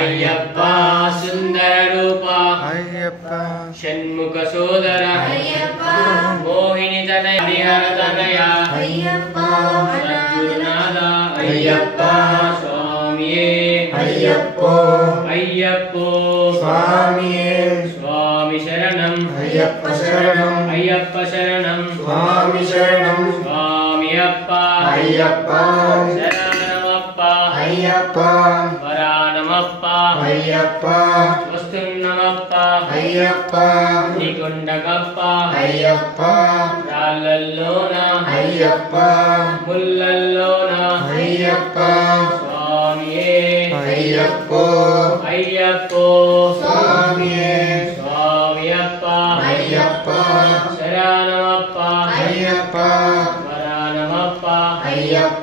అయ్యప్ప సుందర రూప అయ్యప్ప షణ్ముఖ సోదర అయ్యప్ప మోహిని తనయ హరిహర తనయ అయ్యప్ప సద్గురునాథ అయ్యప్ప స్వామియే అయ్యప్పో అయ్యప్పో స్వామియే స్వామి శరణం అయ్యప్ప శరణం అయ్యప్ప శరణం స్వామి శరణం స్వామి అప్ప అయ్యప్ప శరణమప్ప అయ్యప్ప వరానమప్ప అయ్యప్ప వస్తున్నమప్ప అయ్యప్ప నీకుండగప్ప అయ్యప్ప రాళ్ళల్లోన అయ్యప్ప ముల్లల్లోన అయ్యప్ప స్వామియే అయ్యప్పో అయ్యప్పో స్వామియే స్వామి అప్ప అయ్యప్ప శరణమప్ప అయ్యప్ప వరానమప్ప అయ్యప్ప